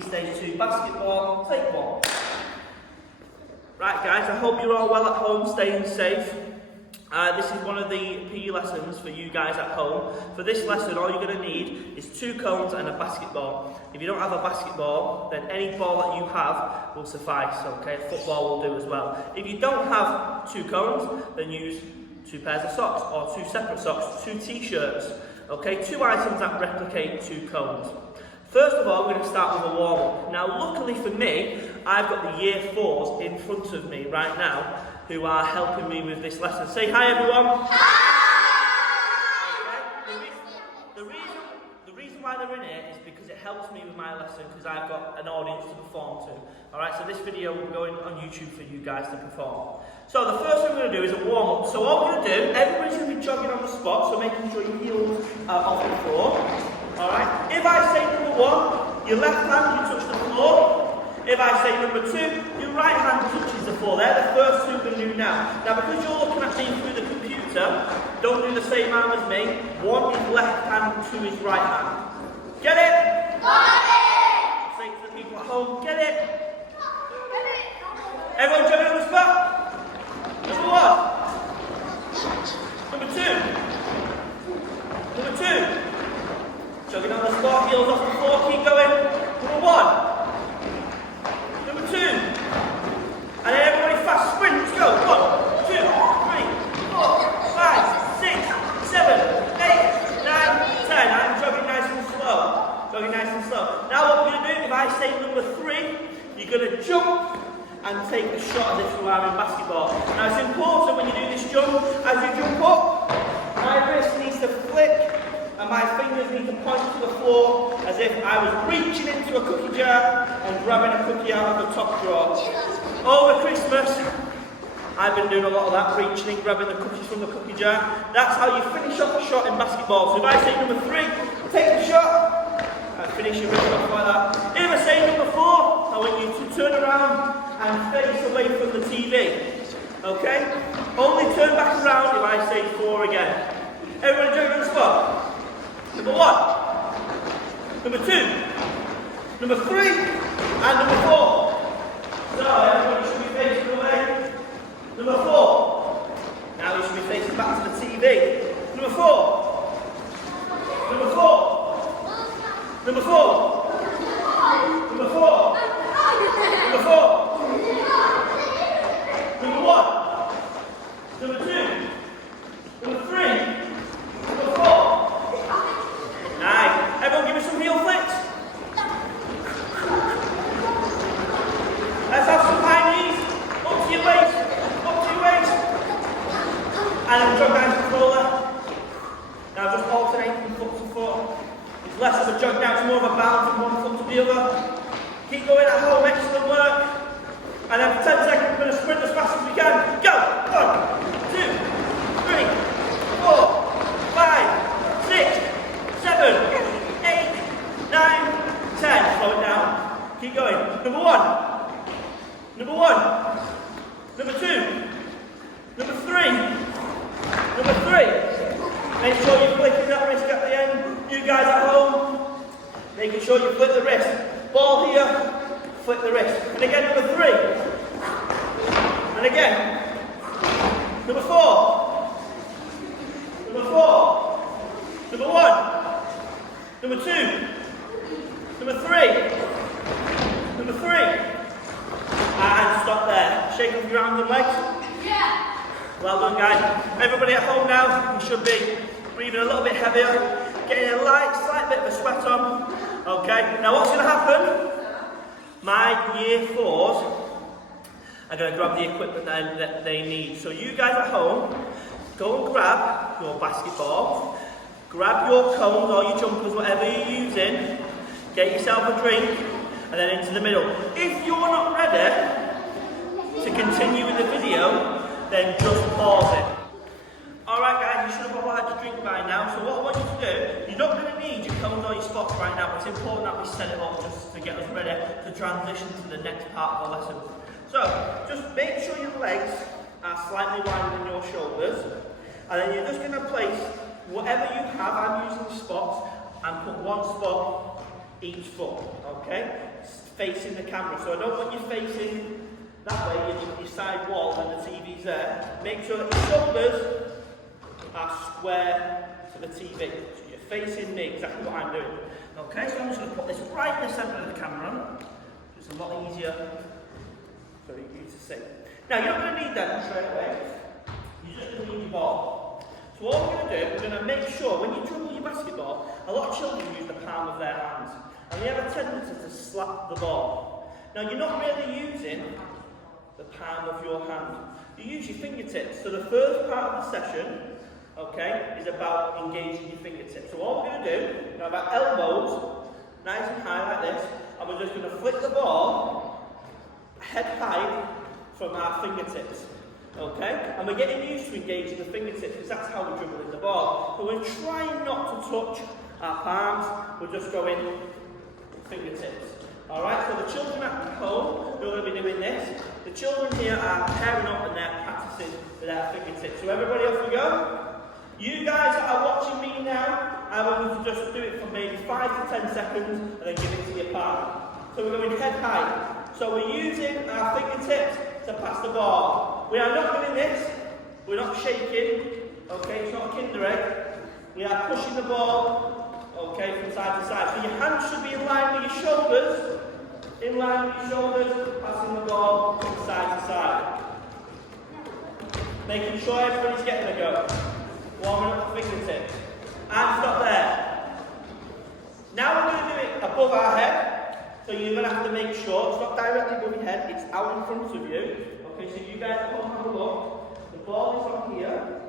Ks2 Basketball, take one. Right guys, I hope you're all well at home, staying safe. This is one of the PE lessons for you guys at home. For this lesson, all you're going to need is 2 cones and a basketball. If you don't have a basketball, then any ball that you have will suffice, okay? Football will do as well. If you don't have 2 cones, then use 2 pairs of socks, or 2 separate socks, 2 t-shirts, okay? 2 items that replicate 2 cones. First of all, we're going to start with a warm-up. Now, luckily for me, I've got the Year 4s in front of me right now who are helping me with this lesson. Say hi, everyone. Hi! Okay. The reason why they're in here is because it helps me with my lesson, because I've got an audience to perform to. Alright, so this video will be going on YouTube for you guys to perform. So the first thing we're going to do is a warm-up. So what we're going to do, everybody's going to be jogging on the spot, so making sure your heels are off the floor. Alright, if I say number 1, your left hand, you touch the floor. If I say number 2, your right hand touches the floor. They're the first 2 we're going to do now. Now, because you're looking at me through the computer, don't do the same arm as me. 1 is left hand, 2 is right hand. Get it? Got it! Say to the people at home, get it? Get it! Everyone join on the spot? Number 1. Number 2. Number 2. Jogging on the spot, heels off the floor, keep going. Number 1. Number 2. And then everybody fast sprint, let's go. 1, 2, 3, 4, 5, 6, 7, 8, 9, 10. I'm jogging nice and slow. Jogging nice and slow. Now what we're going to do, if I say number 3, you're going to jump and take a shot as if you are in basketball. Now it's important when you do this jump, as you jump up, my wrist needs to flick and my fingers need to point to the floor as if I was reaching into a cookie jar and grabbing a cookie out of the top drawer. Over Christmas, I've been doing a lot of that, reaching and grabbing the cookies from the cookie jar. That's how you finish off a shot in basketball. So if I say number 3, take the shot, and finish your wrist off like that. If I say number 4, I want you to turn around and face away from the TV. Okay? Only turn back around if I say 4 again. Everyone join on the spot. Number 1, number 2, number 3, and number 4. So everybody should be facing away. Number 4. Now you should be facing back to the TV. Number 4. Number 4. Number 4. Number 4. Number 4. Number 1. Number 2. Number 3. Number 4. Nice. Everyone give me some heel flicks. Let's have some high knees. Up to your waist. Up to your waist. And then jog down to the roller. Now just alternate from foot to foot. It's less of a jog now, it's more of a bounce from one foot to the other. Keep going at home, excellent work. And then for 10 seconds we're going to sprint as fast as we can. Go! 1, 2, 3, 4, 5, 6, 7, 8, 9, 10. Slow it down. Keep going. Number 1. Number 1. Number 2. Number 3. Number 3. Make sure you're flicking that wrist at the end. You guys at home, making sure you flick the wrist. Ball here, flick the wrist. And again, number 3. And again. Number 4. Number 4. Number 1. Number 2. Number 3. Number 3. And stop there. Shake off your arms and legs. Yeah. Well done, guys. Everybody at home now, you should be breathing a little bit heavier, getting a slight bit of a sweat on. Okay. Now what's going to happen? My Year 4s are going to grab the equipment that they need. So you guys at home, go and grab your basketball. Grab your cones or your jumpers, whatever you're using, get yourself a drink, and then into the middle. If you're not ready to continue with the video, then just pause it. Alright guys, you should have all had your drink by now, so what I want you to do, you're not going to need your cones or your spots right now, but it's important that we set it up just to get us ready to transition to the next part of the lesson. So, just make sure your legs are slightly wider than your shoulders, and then you're just going to place whatever you have. I'm using spots, and put one spot each foot, okay? Facing the camera. So I don't want you facing that way, your side wall when the TV's there. Make sure that your shoulders are square to the TV. So you're facing me, exactly what I'm doing. Okay, so I'm just going to put this right in the centre of the camera. It's a lot easier for you to see. Now you're not going to need them straight away. You're just going to need your ball. So what we're going to do, we're going to make sure when you dribble your basketball, a lot of children use the palm of their hands. And they have a tendency to slap the ball. Now you're not really using the palm of your hand. You use your fingertips. So the first part of the session, okay, is about engaging your fingertips. So what we're going to do, we're going to have our elbows nice and high like this, and we're just going to flick the ball head high from our fingertips. Okay? And we're getting used to engaging the fingertips because that's how we're dribbling the ball. But we're trying not to touch our palms, we're just going fingertips. Alright, so the children at home who are going to be doing this, the children here are pairing up and they're practicing with their fingertips. So everybody off we go. You guys that are watching me now, I want you to just do it for maybe 5 to 10 seconds and then give it to your partner. So we're going head high. So we're using our fingertips to pass the ball. We are not doing this, we're not shaking, okay, it's not a Kinder egg. We are pushing the ball, okay, from side to side. So your hands should be in line with your shoulders, passing the ball from side to side. Making sure everybody's getting a go. Warming up the fingertips. And stop there. Now we're going to do it above our head. So you're going to have to make sure it's not directly above your head, it's out in front of you. Okay, so you guys come have a look. The ball is on here.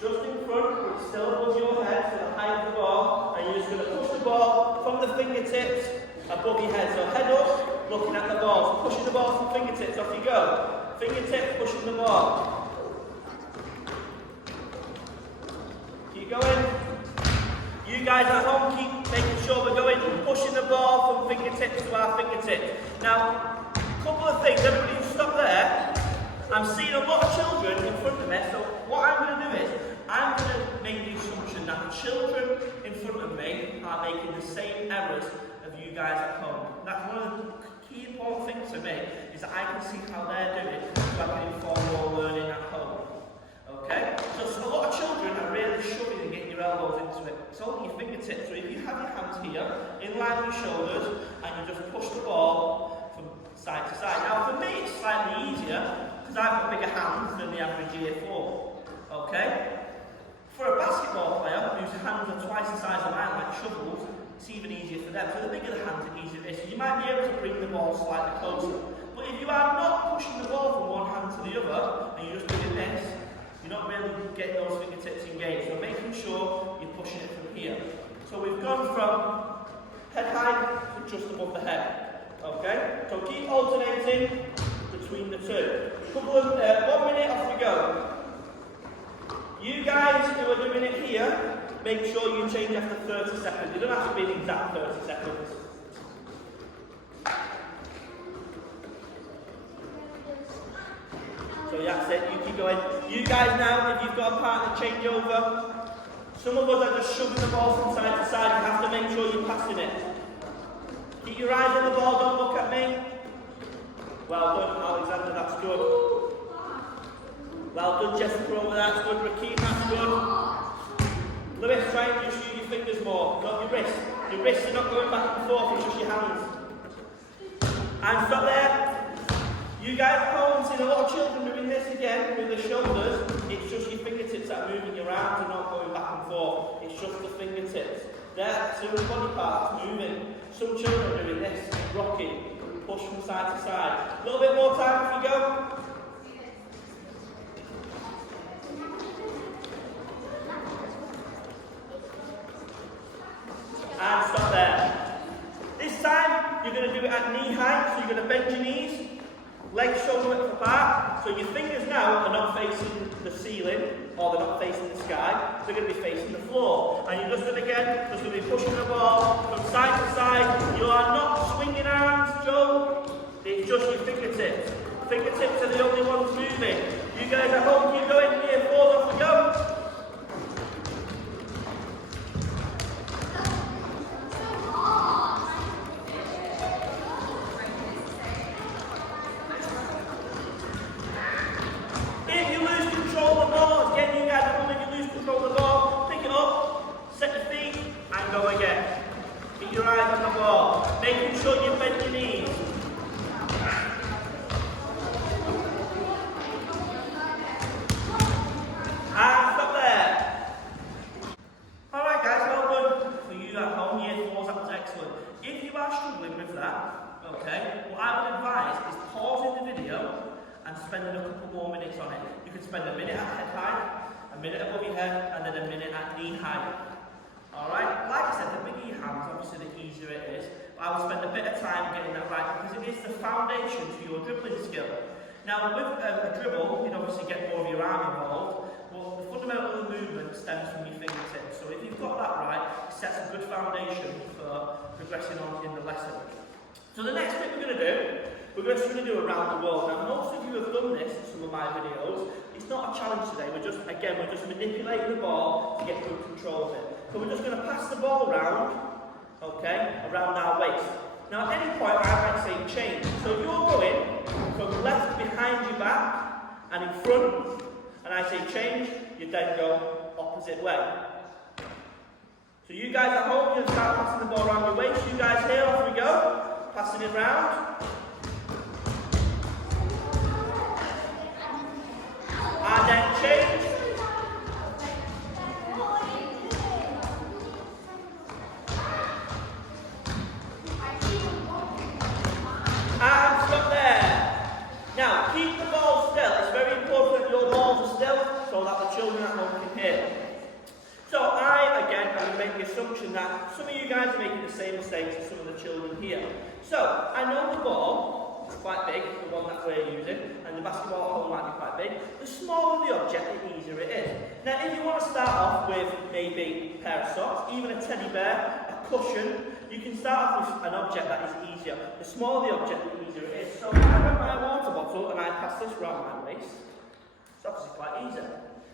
Just in front, but it's still above your head, so the height of the ball. And you're just going to push the ball from the fingertips above your head. So head up, looking at the ball. So pushing the ball from fingertips, off you go. Fingertips, pushing the ball. Keep going. You guys at home keep making sure we're going, pushing the ball from fingertips to our fingertips. Now, a couple of things, everybody stop there. I'm seeing a lot of children in front of me, so what I'm going to do is, I'm going to make the assumption that the children in front of me are making the same errors of you guys at home. That's one of the key important things for me, is that I can see how they're doing, so I can inform your learning at home. Okay? So a lot of children are really struggling to get your elbows into it. It's only your fingertips. So if you have your hands here, in line with your shoulders, and you just push the ball from side to side. Now for me it's slightly easier, because I've got bigger hands than the average year 4. Okay? For a basketball player whose hands are twice the size of mine, like shovels, it's even easier for them. So the bigger the hands, the easier it is. So you might be able to bring the ball slightly closer. But if you are not pushing the ball from one hand to the other, and you're just doing this, you're not really getting those fingertips engaged. So making sure you're pushing it from here. So we've gone from head height to just above the head. Okay? So keep alternating between the two. Couple of 1 minute, off we go. You guys who are doing it here, make sure you change after 30 seconds. You don't have to be an exact 30 seconds. So that's it, you keep going. You guys now, if you've got a partner, change over. Some of us are just shoving the ball from side to side. You have to make sure you're passing it. Keep your eyes on the ball, don't look at me. Well done, Alexander, that's good. Well done, Jessica over there, that's good. Rakeem, that's good. Lewis, try and just use your fingers more, not your wrists. Your wrists are not going back and forth, it's just your hands. And stop there. You guys at home, seeing a lot of children doing this again with the shoulders. It's just your fingertips that are moving, your arms are not going back and forth. It's just the fingertips. They're two body parts moving. Some children are doing this, rocking, push from side to side. A little bit more time if you go. And stop there. This time, you're going to do it at knee height, so you're going to bend your knees. Legs shoulder width apart, so your fingers now are not facing the ceiling or they're not facing the sky, they're going to be facing the floor. And you're just going to be pushing the ball from side to side. You are not swinging arms, Joe, it's just your fingertips. Fingertips are the only ones moving. You guys at home, keep going, year 4, off we go. ball. Making sure you bend your knees. And stop there. Alright guys, well done for you at home. Year 4, that was excellent. If you are struggling with that, okay, what I would advise is pausing the video and spending a couple more minutes on it. You could spend a minute at head height, a minute above your head, and then a minute at knee height. Alright, like I said, the bigger your hands, obviously the easier it is. But I would spend a bit of time getting that right because it is the foundation to your dribbling skill. Now with a dribble, you'd obviously get more of your arm involved, but the fundamental of the movement stems from your fingertips. So if you've got that right, it sets a good foundation for progressing on in the lesson. So the next bit we're going to do, we're just going to do around the world. Now most of you have done this in some of my videos. It's not a challenge today, we're just manipulating the ball to get good control of it. So we're just going to pass the ball around, okay, around our waist. Now at any point I might say change. So if you're going from left behind your back and in front, and I say change, you then go opposite way. So you guys at home, you're going to start passing the ball around your waist. You guys here, off we go. Passing it round. And then change. And stop there. Now, keep the ball still. It's very important that your balls are still so that the children at home can hear. So I'm going to make the assumption that some of you guys are making the same mistakes as some of the children here. So, I know the ball is quite big, the one that we're using, and the basketball at home might be quite big. The smaller the object, the easier it is. Now, if you want to start off with maybe a pair of socks, even a teddy bear, a cushion, you can start off with an object that is easier. The smaller the object, the easier it is. So, if I have my water bottle and I pass this around my waist, it's obviously quite easy.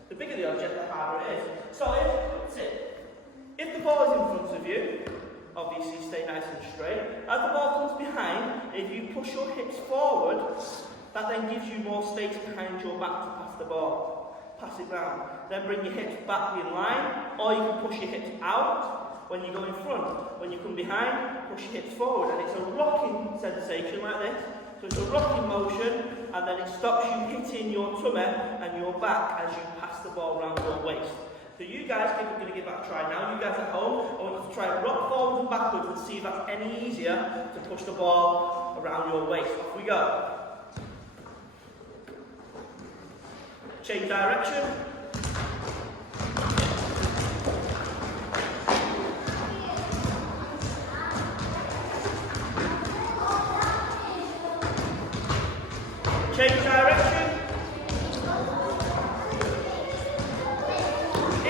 The bigger the object, the harder it is. So if the ball is in front of you, obviously stay nice and straight. As the ball comes behind, if you push your hips forward, that then gives you more space behind your back to pass the ball. Pass it round. Then bring your hips back in line, or you can push your hips out when you go in front. When you come behind, push your hips forward. And it's a rocking sensation like this. So it's a rocking motion, and then it stops you hitting your tummy and your back as you pass the ball around your waist. So you guys are going to give that a try now. You guys at home, I want you to try rock forwards and backwards and see if that's any easier to push the ball around your waist. Off we go. Change direction. Change direction.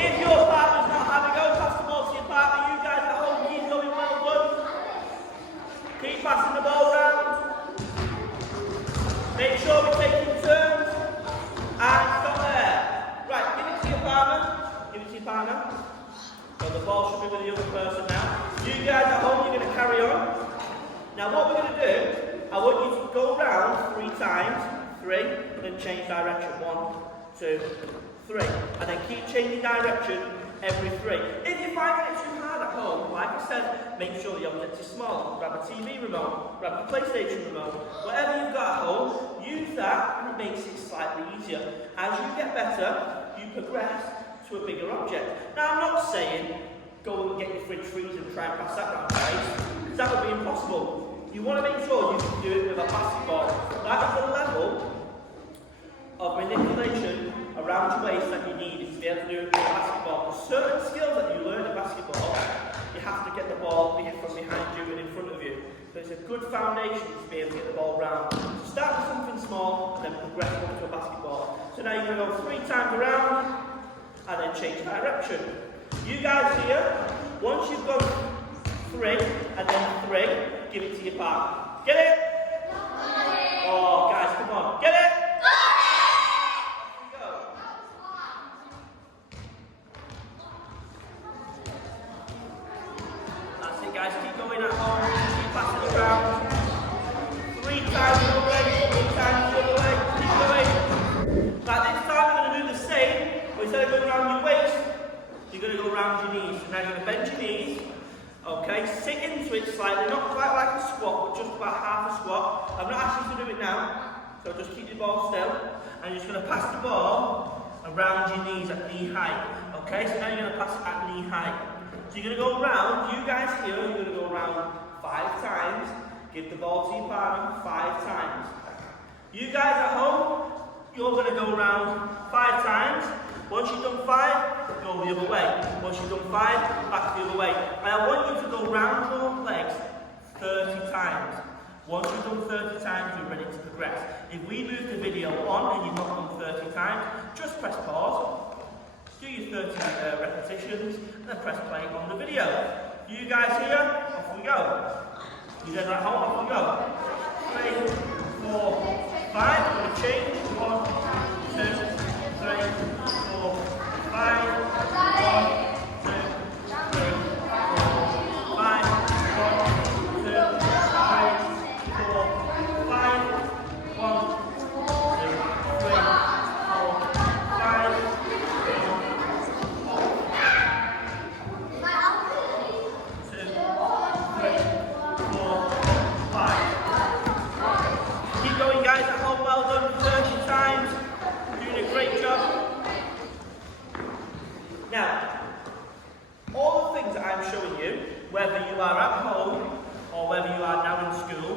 If your partner's not having a go, pass the ball to your partner. You guys at home, keep going, well done. Keep passing the ball around. Make sure we're taking turns. And stop there. Right, give it to your partner. Give it to your partner. So the ball should be with the other person now. You guys at home, you're going to carry on. Now what we're going to do, I want you to go round 3 times. 3, then change direction. 1, 2, 3. And then keep changing direction every 3. If you find it too hard at home, like I said, make sure the object is small. Grab a TV remote, grab a PlayStation remote, whatever you've got at home, use that and it makes it slightly easier. As you get better, you progress to a bigger object. Now I'm not saying go and get your fridge freezer and try and pass that round, guys, because that would be impossible. You want to make sure you can do it with a basketball. That is the level of manipulation around your waist that you need to be able to do it with a basketball. Because certain skills that you learn in basketball, you have to get the ball from behind you and in front of you. So it's a good foundation to be able to get the ball round. So start with something small and then progress up to a basketball. So now you're going to go 3 times around and then change direction. You guys here, once you've gone 3 and then 3, give it to your partner. Get it? Oh, guys, come on. Get it? Go. That's it, guys. Keep going at home. Keep passing it around. 3 times the other way. 3 times the other way. Keep going. Like this time, we're going to do the same. But instead of going around your waist, you're going to go around your knees. So now you're going to bend your knees. Okay, sit into it slightly, not quite like a squat, but just about half a squat. I'm not asking you to do it now, so just keep your ball still. And you're just going to pass the ball around your knees at knee height. Okay, so now you're going to pass it at knee height. So you're going to go around, you guys here, you're going to go around 5 times. Give the ball to your partner 5 times. You guys at home, you're going to go around 5 times. Once you've done 5, go the other way. Once you've done 5, back the other way. And I want you to go round your legs 30 times. Once you've done 30 times, you're ready to progress. If we move the video on and you've not done 30 times, just press pause, do your 30 repetitions, and then press play on the video. You guys here, off we go. You guys at home, off we go. 3, 4, 5, we're going to change. 1, 2, 3, 4, 5, 1, 2, 3, 4, 5, 1, 2, 3, 4, 5, 1, 2, 3, 4, 5, 2, 3, 4, 5. Keep going, guys at home, well done, 30 times. Doing a great job. Now, all the things that I'm showing you, whether you are at home or whether you are now in school,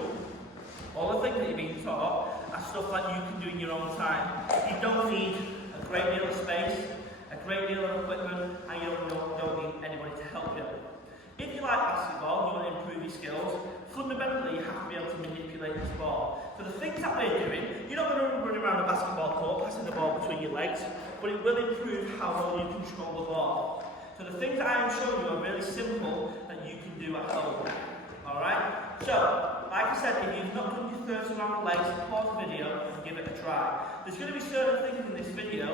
all the things that you're being taught are stuff that you can do in your own time. You don't need a great deal of space, a great deal of equipment, and you don't need anybody to help you. If you like basketball, you want to improve your skills, fundamentally you have to be able to manipulate this ball. So the things that we're doing, you're not going to run around a basketball court passing the ball between your legs, but it will improve how well you control the ball. So the things that I am showing you are really simple that you can do at home. Alright? So, like I said, if you've not done your 30 round legs, pause the video and give it a try. There's going to be certain things in this video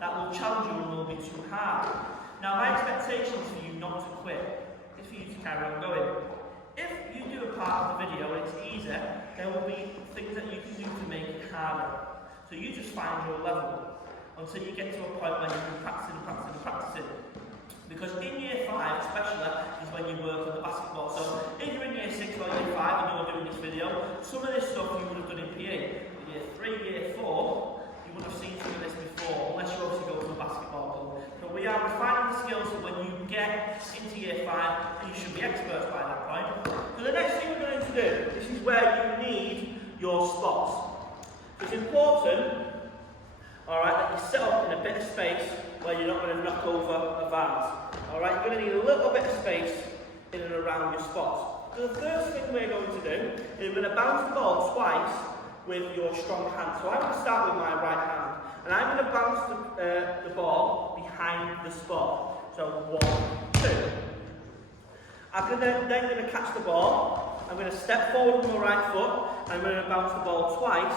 that will challenge you and will be too hard. Now my expectation is for you not to quit. It's for you to carry on going. If you do a part of the video and it's easier, there will be things that you can do to make it harder. So you just find your level until you get to a point where you can practicing. Because in year 5 especially is when you work on the basketball. So if you're in year 6 or year 5 and you're doing this video, some of this stuff you would have done in PE. But year 3, year 4, you would have seen some of this before, unless you obviously go to a basketball club. So we are refining the skills so when you get into year 5, you should be experts by that point. So the next thing we're going to do, this is where you need your spots. So it's important, alright, that you set up in a bit of space where you're not going to knock over a vase. Alright, you're going to need a little bit of space in and around your spots. So the first thing we're going to do is we're going to bounce the ball twice with your strong hand. So I'm going to start with my right hand, and I'm going to bounce the ball behind the spot. So 1, 2. I'm then going to catch the ball. I'm going to step forward with my right foot, and I'm going to bounce the ball twice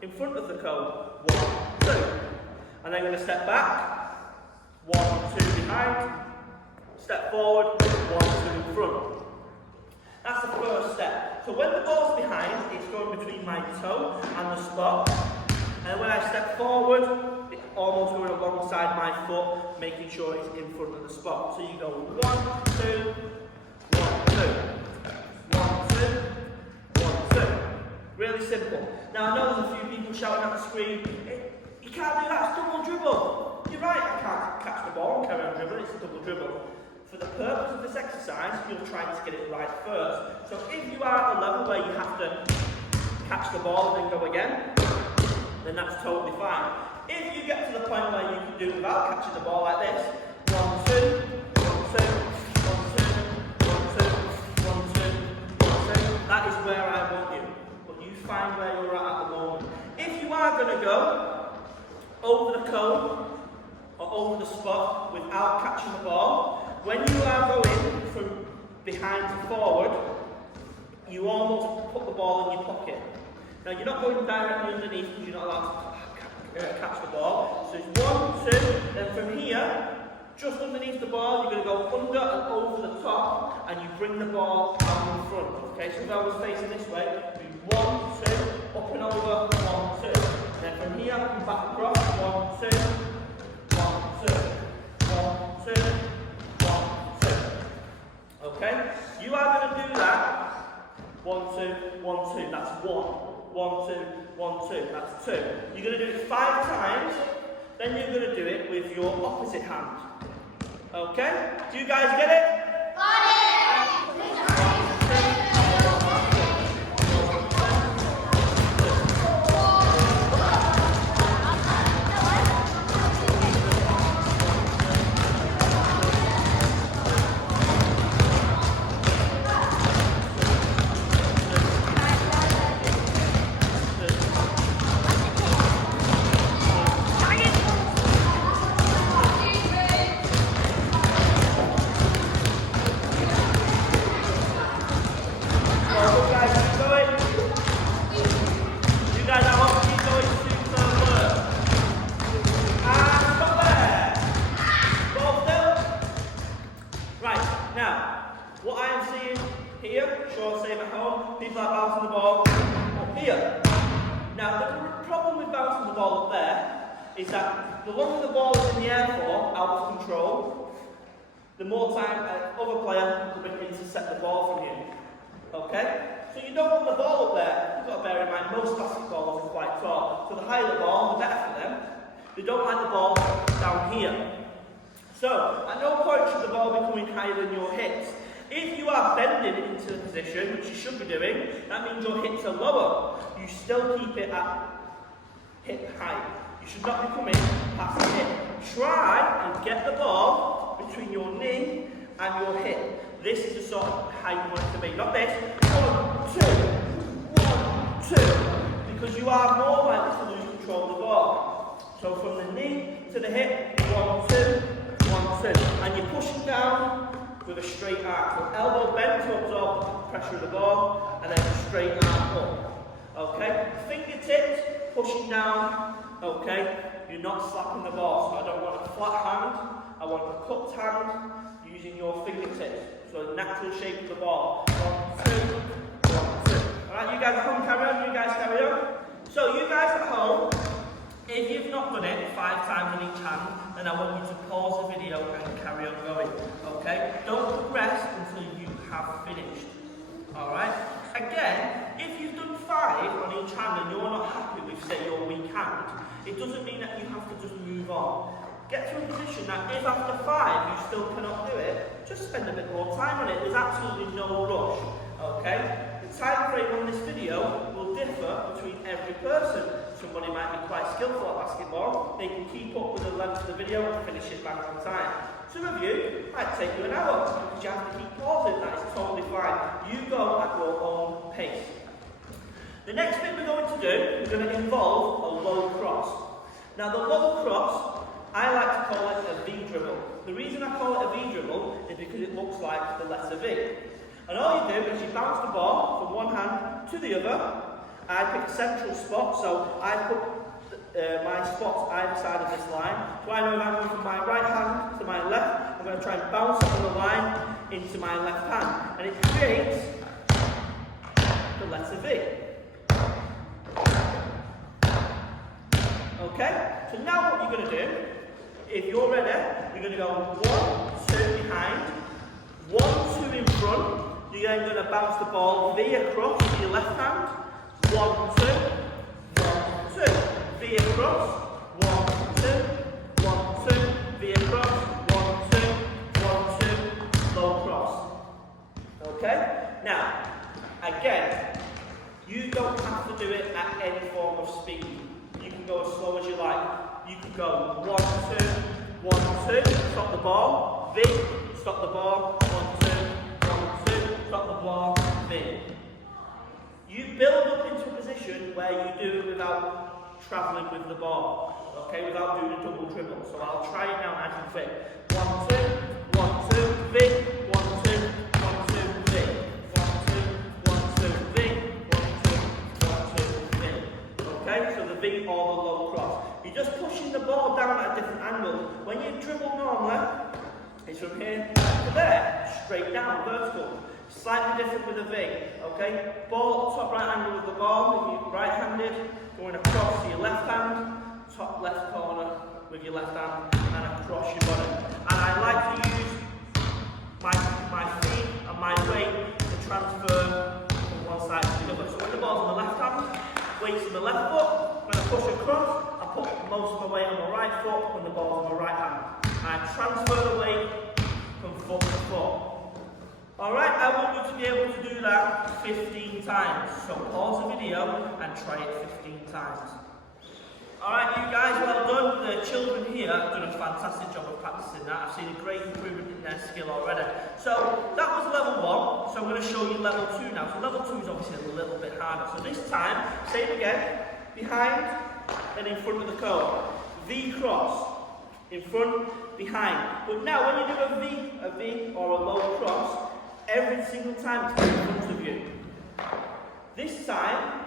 in front of the cone. 1, 2. And then I'm going to step back. 1, 2 behind, step forward, 1, 2 in front. That's the first step. So when the ball's behind, it's going between my toe and the spot. And when I step forward, it's almost going alongside my foot, making sure it's in front of the spot. So you go 1, 2, 1, 2, 1, 2. Really simple. Now I know there's a few people shouting at the screen, you can't do that, it's double dribble. You're right, I can't catch the ball and carry on dribbling, it's a double dribble. For the purpose of this exercise, you'll try to get it right first. So if you are at a level where you have to catch the ball and then go again, then that's totally fine. If you get to the point where you can do it without catching the ball like this, 1, 2, 1, 2, 1, 2, 1, 2, 1, 2, that is where I want you. But you find where you're at the moment. If you are going to go over the cone, or over the spot without catching the ball, when you are going from behind to forward, you almost put the ball in your pocket. Now you're not going directly underneath because you're not allowed to catch the ball. So it's 1, 2, then from here, just underneath the ball, you're going to go under and over the top, and you bring the ball out in front. Okay, so if I was facing this way, it'd be 1, 2, up and over, 1, 2. Then from here, come back across, 1, 2, 1, 2, 1, 2, 1, 2. Okay? Okay? You are going to do that. 1, 2, 1, 2. That's 1. 1, 2, 1, 2. That's 2. You're going to do it 5 times. Then you're going to do it with your opposite hand. Okay? Do you guys get it? Got it! People are bouncing the ball up here. Now, the problem with bouncing the ball up there is that the longer the ball is in the air for, out of control, the more time other player can come in and intercept the ball from you. Okay? So you don't want the ball up there. You've got to bear in mind most basketballers are quite tall. So the higher the ball, the better for them. They don't like the ball down here. So, at no point should the ball be coming higher than your hips. If you are bending into the position, which you should be doing, that means your hips are lower. You still keep it at hip height. You should not be coming past the hip. Try and get the ball between your knee and your hip. This is the sort of height you want it to be. Not this. 1, 2, 1, 2. Because you are more likely to lose control of the ball. So from the knee to the hip, 1, 2, 1, 2. And you're pushing down with a straight arm. So elbow bent to absorb the pressure of the ball, and then a straight arm up. Okay? Fingertips pushing down. Okay? You're not slapping the ball. So I don't want a flat hand. I want a cupped hand using your fingertips. So the natural shape of the ball. 1, 2, 1, 2. Alright, you guys at home carry on. You guys carry on. So you guys at home, if you've not done it 5 times in each hand, then I want you to pause the video and carry on going. Okay? Don't progress until you have finished. Alright? Again, if you've done 5 on each hand and you're not happy with, say, your weak hand, it doesn't mean that you have to just move on. Get to a position that if after 5 you still cannot do it, just spend a bit more time on it. There's absolutely no rush. Okay? The time frame on this video will differ between every person. Somebody might be quite skillful at basketball. They can keep up with the length of the video and finish it back on time. Some of you might take you an hour because you have to keep pausing. That is totally fine. You go at your own pace. The next bit we're going to do, we're going to involve a low cross. Now the low cross, I like to call it a V dribble. The reason I call it a V dribble is because it looks like the letter V. And all you do is you bounce the ball from one hand to the other. I pick a central spot, so I put my spots either side of this line. So I know if I'm going from my right hand to my left, I'm going to try and bounce it on the line into my left hand. And it creates the letter V. Okay? So now what you're going to do, if you're ready, you're going to go 1, 2 behind, 1, 2 in front. You're then going to bounce the ball V across to your left hand. 1, 2, 1, 2. V across. 1, 2, 1, 2. V across. 1, 2, 1, 2. Low cross. Okay? Now, again, you don't have to do it at any form of speed. You can go as slow as you like. You can go 1, 2, 1, 2. Stop the ball. V. Stop the ball. 1, 2, 1, 2. Stop the ball. V. You build up into a position where you do it without travelling with the ball, okay, without doing a double dribble. So I'll try it now as you fit. 1, 2, 1, 2, V, 1, 2, 1, 2, V. 1, 2, 1, 2, V, 1, 2, 1, 2, V. Okay, so the V or the low cross. You're just pushing the ball down at a different angle. When you dribble normally, it's from here to there, straight down, vertical. Slightly different with a V, okay? Ball, top right angle with the ball, if you're right-handed, going across to your left hand, top left corner with your left hand, and across your body. And I like to use my feet and transfer from one side to the other. So when the ball's on the left hand, weights on the left foot. When I push across, I put most of my weight on the right foot. When the ball's on the right hand, I transfer the weight from foot to foot. Alright, I want you to be able to do that 15 times. So pause the video and try it 15 times. Alright, you guys, well done. The children here have done a fantastic job of practicing that. I've seen a great improvement in their skill already. So that was level 1. So I'm going to show you level 2 now. So level 2 is obviously a little bit harder. So this time, same again, behind and in front of the cone. V cross, in front, behind. But now when you do a V or a low cross, every single time it's in front of you. This time,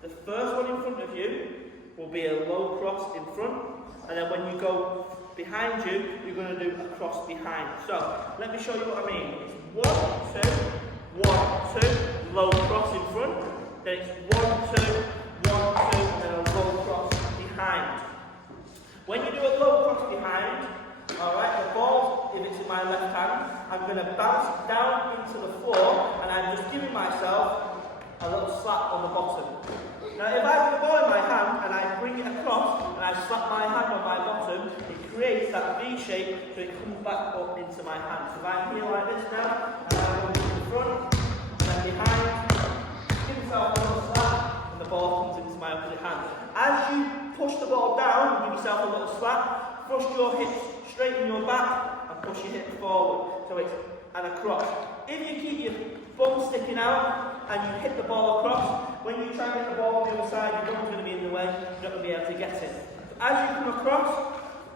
the first one in front of you will be a low cross in front, and then when you go behind you, you're going to do a cross behind. So, let me show you what I mean. It's 1, 2, 1, 2, low cross in front, then it's 1, 2, 1, 2, and then a low cross behind. When you do a low cross behind, alright, the ball, if it's in my left hand, I'm going to bounce down into the floor, and I'm just giving myself a little slap on the bottom. Now if I have the ball in my hand and I bring it across and I slap my hand on my bottom, it creates that V shape so it comes back up into my hand. So if I'm here like this now, and I go to the front, and then behind, give yourself a little slap, and the ball comes into my opposite hand. As you push the ball down and give yourself a little slap, thrust your hips straighten your back and push your hips forward. So it's an across. If you keep your bum sticking out and you hit the ball across, when you try and get the ball on the other side, your bum's going to be in the way, you're not going to be able to get it. So as you come across,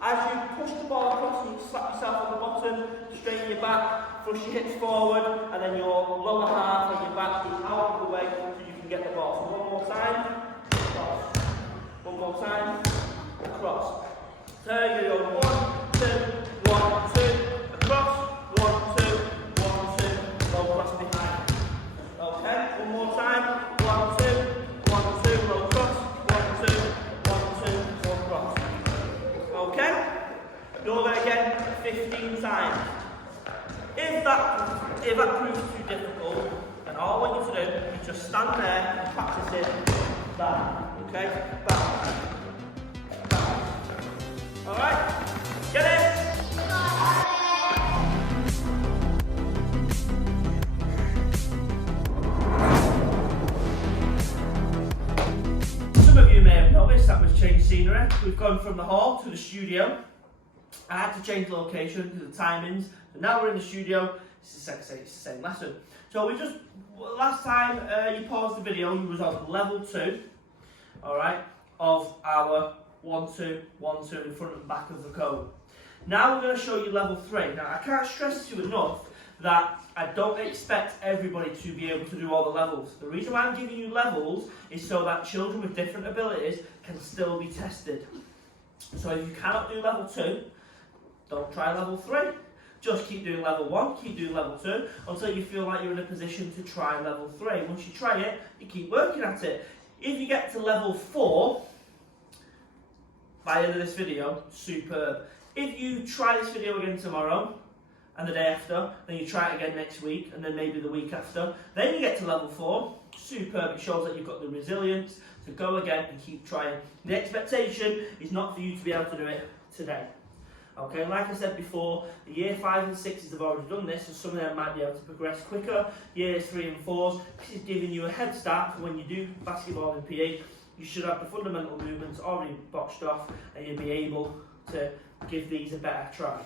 as you push the ball across, you slap yourself on the bottom, straighten your back, push your hips forward, and then your lower half of your back is out of the way so you can get the ball. So one more time, across. One more time, across. So you go 1, 2, 1, 2, across, 1, 2, 1, 2, low cross behind. Okay, one more time, 1, 2, 1, 2, low cross, 1, 2, 1, 2, low cross. Okay, do that again 15 times. If that proves too difficult, then all I want you to do is just stand there and practice it back. Okay, back. Alright, get it? Some of you may have noticed that we've changed scenery. We've gone from the hall to the studio. I had to change the location because of the timings. So now we're in the studio. It's the same lesson. So we just, last time you paused the video, you was on level 2, alright, of our 1, 2, 1, 2 in front and back of the cone. Now we're going to show you level 3. Now I can't stress to you enough that I don't expect everybody to be able to do all the levels. The reason why I'm giving you levels is so that children with different abilities can still be tested. So if you cannot do level 2, don't try level 3. Just keep doing level 1, keep doing level 2 until you feel like you're in a position to try level 3. Once you try it, you keep working at it. If you get to level 4, by the end of this video, superb. If you try this video again tomorrow, and the day after, then you try it again next week, and then maybe the week after, then you get to level 4, superb. It shows that you've got the resilience to go again and keep trying. The expectation is not for you to be able to do it today. Okay, like I said before, the year 5 and 6s have already done this, so some of them might be able to progress quicker. Years 3 and 4s, this is giving you a head start for when you do basketball in PE. You should have the fundamental movements already boxed off, and you'll be able to give these a better try.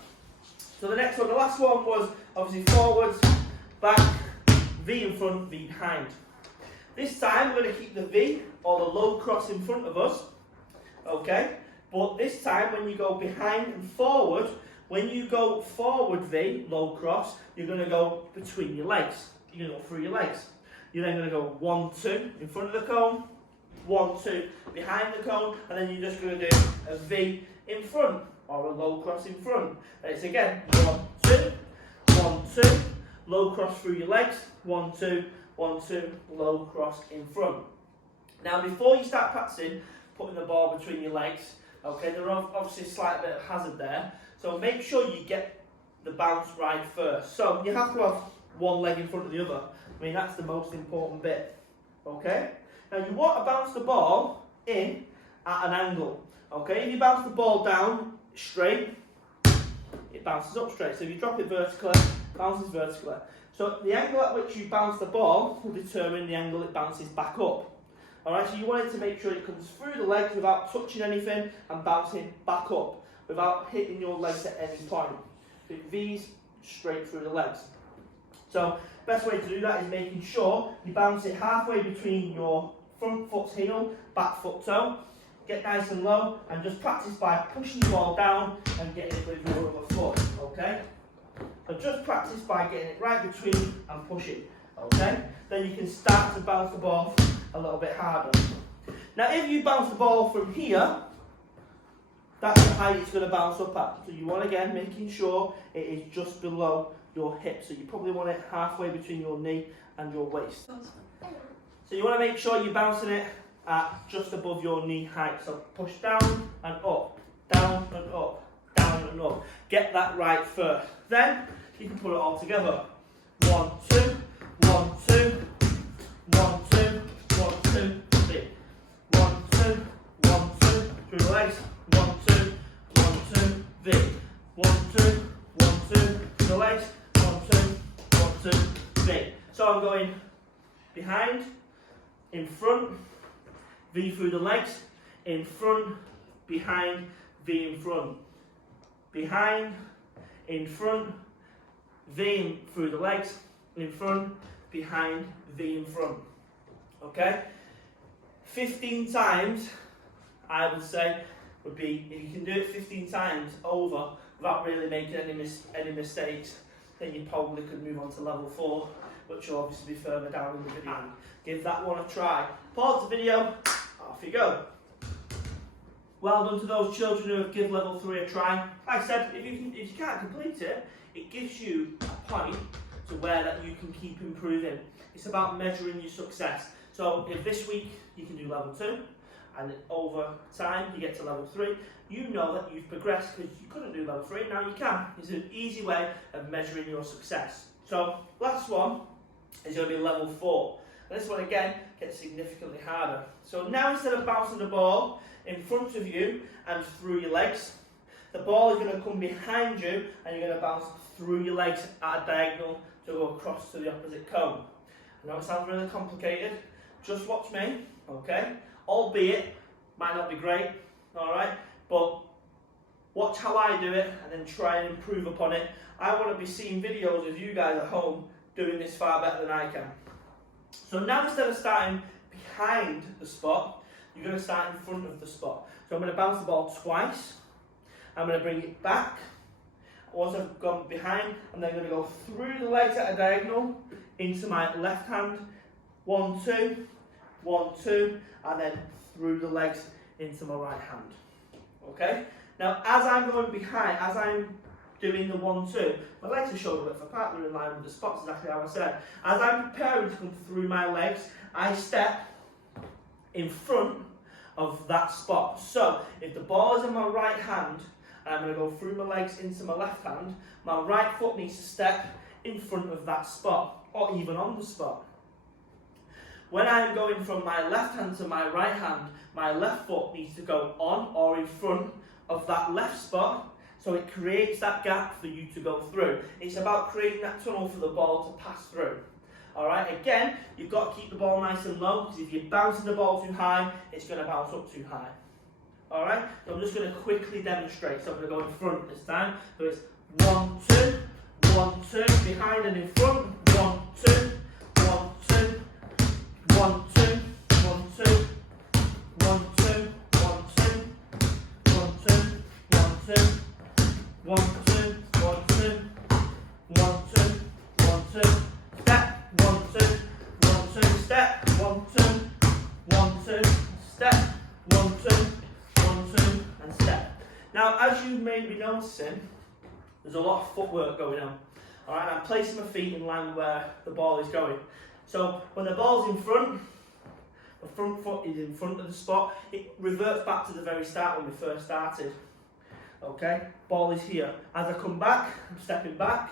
So the next one, the last one was obviously forwards, back, V in front, V behind. This time we're going to keep the V or the low cross in front of us, okay? But this time when you go behind and forward, when you go forward V, low cross, you're going to go between your legs. You're going to go through your legs. You're then going to go 1, 2 in front of the cone, 1, 2 behind the cone, and then you're just going to do a V in front or a low cross in front. And it's again 1, 2, 1, 2, low cross through your legs, 1, 2, 1, 2, low cross in front. Now before you start practicing putting the ball between your legs, okay, there are obviously a slight bit of hazard there, so make sure you get the bounce right first. So you have to have one leg in front of the other. I mean, that's the most important bit. Okay? Now you want to bounce the ball in at an angle. Okay? If you bounce the ball down straight, it bounces up straight. So if you drop it vertically, it bounces vertically. So the angle at which you bounce the ball will determine the angle it bounces back up. Alright, so you want it to make sure it comes through the legs without touching anything and bouncing back up without hitting your legs at any point. So it V's straight through the legs. So best way to do that is making sure you bounce it halfway between your front foot's heel, back foot toe. Get nice and low and just practice by pushing the ball down and getting it with your other foot, okay? So just practice by getting it right between and pushing, okay? Then you can start to bounce the ball a little bit harder. Now if you bounce the ball from here, that's the height it's going to bounce up at. So you want, again, making sure it is just below your hip. So you probably want it halfway between your knee and your waist. So you want to make sure you're bouncing it at just above your knee height. So push down and up, down and up, down and up. Get that right first. Then you can put it all together. 1, 2, 1, 2, 1, 2, 1, 2, 3. 1, 2, 1, 2, through the legs. 1, 2, 1, 2, V. 1, 2, 1, 2, through the legs. 1, 2, 1, 2, V. So I'm going behind, in front, V through the legs, in front, behind, V in front. Behind, in front, V in through the legs, in front, behind, V in front. Okay? 15 times, I would say, would be, if you can do it 15 times over without really making any mistakes, then you probably could move on to level 4, which will obviously be further down in the video. Give that one a try. Pause the video, off you go. Well done to those children who have given level 3 a try. Like I said, if you can't complete it, it gives you a point to where that you can keep improving. It's about measuring your success. So if this week you can do level 2, and over time you get to level 3, you know that you've progressed because you couldn't do level 3, now you can. It's an easy way of measuring your success. So last one is going to be level 4. And this one again gets significantly harder. So now instead of bouncing the ball in front of you and through your legs, the ball is going to come behind you and you're going to bounce through your legs at a diagonal to go across to the opposite cone. I know it sounds really complicated, just watch me, okay? Albeit, might not be great, alright? But watch how I do it and then try and improve upon it. I want to be seeing videos of you guys at home doing this far better than I can. So now instead of starting behind the spot, you're going to start in front of the spot. So I'm going to bounce the ball twice. I'm going to bring it back. Once I've gone behind, I'm then going to go through the legs at a diagonal into my left hand. 1, 2, 1, 2, and then through the legs into my right hand. Okay? Now, as I'm going behind, as I'm doing the 1, 2, my legs are shoulder width apart, they're in line with the spots, exactly how I said. As I'm preparing to come through my legs, I step in front of that spot. So, if the ball is in my right hand, and I'm going to go through my legs into my left hand, my right foot needs to step in front of that spot, or even on the spot. When I'm going from my left hand to my right hand, my left foot needs to go on or in front of that left spot, so it creates that gap for you to go through. It's about creating that tunnel for the ball to pass through. Alright, again, you've got to keep the ball nice and low, because if you're bouncing the ball too high, it's going to bounce up too high. Alright, so I'm just going to quickly demonstrate. So I'm going to go in front this time. So it's 1, 2, 1, 2, behind and in front. 1, 2, 1, 2, 1, 2, 1, 2, 1, 2, 1, 2, 1, 2, 1, 2, 1, 2, 1, 2, 1, 2, 1, 2, step, 1, 2, 1, 2, step, 1, 2, 1, 2, step, 1, 2, 1, 2, and step. Now, as you may be noticing, there's a lot of footwork going on. Alright, I'm placing my feet in line with where the ball is going. So when the ball's in front, the front foot is in front of the spot, it reverts back to the very start when we first started. Okay, ball is here. As I come back, I'm stepping back.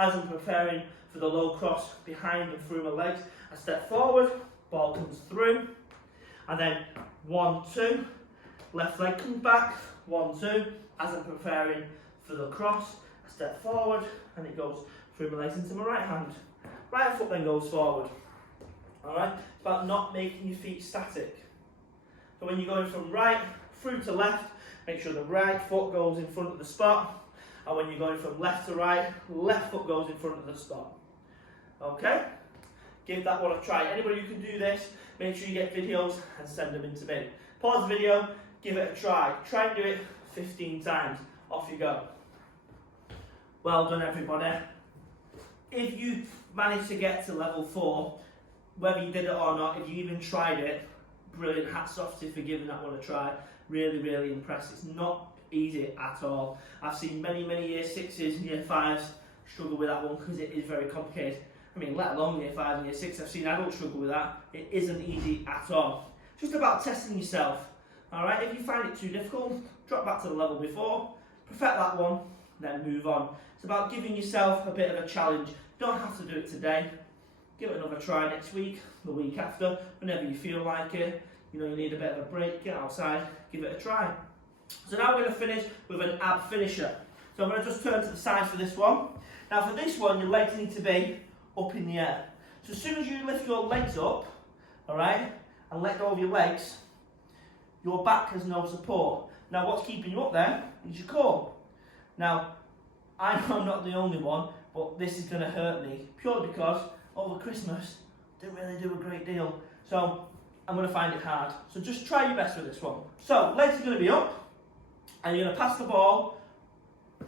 As I'm preparing for the low cross behind and through my legs, I step forward, ball comes through, and then 1, 2, left leg comes back, 1, 2, as I'm preparing for the cross, I step forward, and it goes through my legs into my right hand. Right foot then goes forward. Alright, it's about not making your feet static. So when you're going from right through to left, make sure the right foot goes in front of the spot, and when you're going from left to right, left foot goes in front of the spot. Okay? Give that one a try. Anybody who can do this, make sure you get videos and send them in to me. Pause the video, give it a try. Try and do it 15 times. Off you go. Well done, everybody. If you managed to get to level 4, whether you did it or not, if you even tried it, brilliant, hats off to you for giving that one a try. Really, really impressed. It's not easy at all. I've seen many year 6s and year 5s struggle with that one because it is very complicated. I mean, let alone year 5 and year 6, I've seen adults struggle with that. It isn't easy at all. It's just about testing yourself. Alright, if you find it too difficult, drop back to the level before, perfect that one, then move on. It's about giving yourself a bit of a challenge. You don't have to do it today. Give it another try next week, the week after, whenever you feel like it. You know, you need a bit of a break, get outside, give it a try. So now we're going to finish with an ab finisher. So I'm going to just turn to the side for this one. Now for this one, your legs need to be up in the air. So as soon as you lift your legs up, alright, and let go of your legs, your back has no support. Now what's keeping you up there is your core. Now, I know I'm not the only one, but this is going to hurt me, purely because over Christmas, didn't really do a great deal. So I'm going to find it hard. So just try your best with this one. So legs are going to be up, and you're going to pass the ball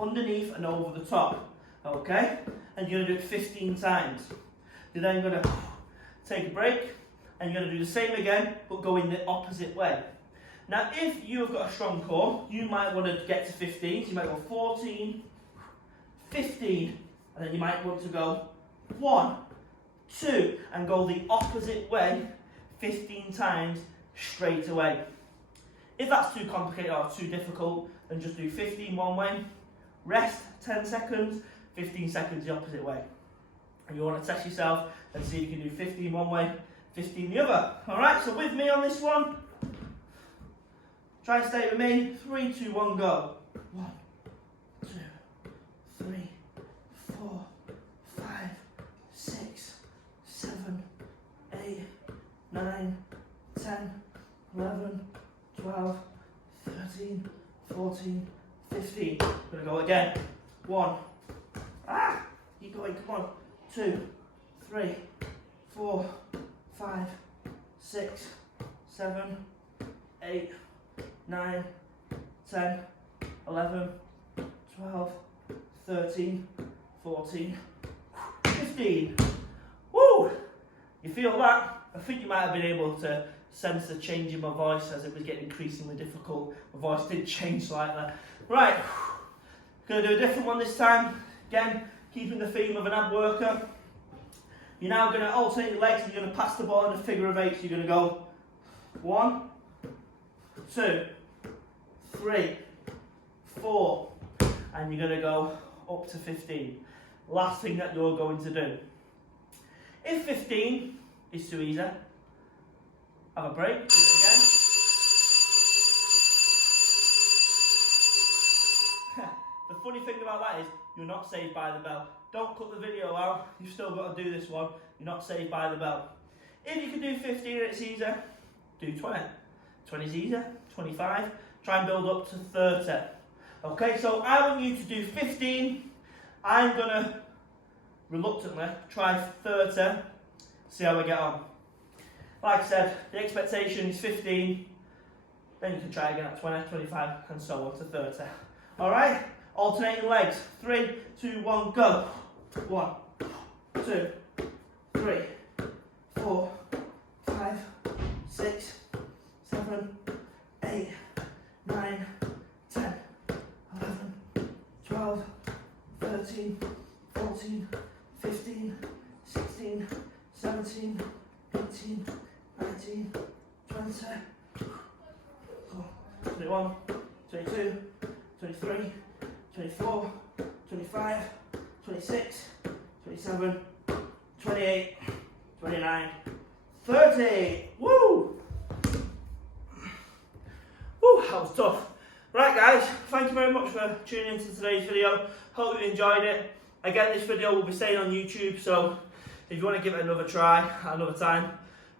underneath and over the top. Okay? And you're going to do it 15 times. You're then going to take a break, and you're going to do the same again, but go in the opposite way. Now, if you've got a strong core, you might want to get to 15. So you might go 14, 15, and then you might want to go 1, 2, and go the opposite way 15 times straight away. If that's too complicated or too difficult, then just do 15 one way, rest 10 seconds, 15 seconds the opposite way. And you want to test yourself and see if you can do 15 one way, 15 the other. Alright, so with me on this one, try and stay with me. 3, 2, 1, go. 1, 2, 3, 4, 5, 6, 7, 8, 9, 10, 11, 12, 13, 14, 15. I'm going to go again. 1. Keep going, come on. 2, 3, 4, 5, 6, 7, 8, 9, 10, 11, 12, 13, 14, 15. Woo! You feel that? I think you might have been able to sense the change in my voice as it was getting increasingly difficult. My voice did change slightly. Right, going to do a different one this time. Again, keeping the theme of an ab worker. You're now going to alternate your legs and you're going to pass the ball in a figure of 8. So you're going to go 1, 2, 3, 4, and you're going to go up to 15. Last thing that you're going to do. If 15 is too easy, have a break, do it again. The funny thing about that is you're not saved by the bell. Don't cut the video out, you've still got to do this one. You're not saved by the bell. If you can do 15 and it's easier, do 20. 20 is easier, 25. Try and build up to 30. Okay, so I want you to do 15. I'm going to reluctantly try 30. See how we get on. Like I said, the expectation is 15. Then you can try again at 20, 25, and so on to 30. Alright? Alternating legs. 3, 2, 1, go. 1, 2, 3, 4, 5, 6, 7, 8, 9, 10, 11, 12, 13, 14, 15, 16, 17, 18, 19, 20, 21, 22, 23, 24, 25, 26, 27, 28, 29, 30. Woo! Woo, that was tough. Right guys, thank you very much for tuning into today's video. Hope you enjoyed it. Again, this video will be staying on YouTube, so if you want to give it another try at another time,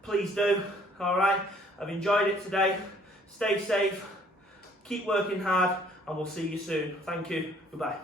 please do. Alright, I've enjoyed it today. Stay safe, keep working hard, and we'll see you soon. Thank you. Goodbye.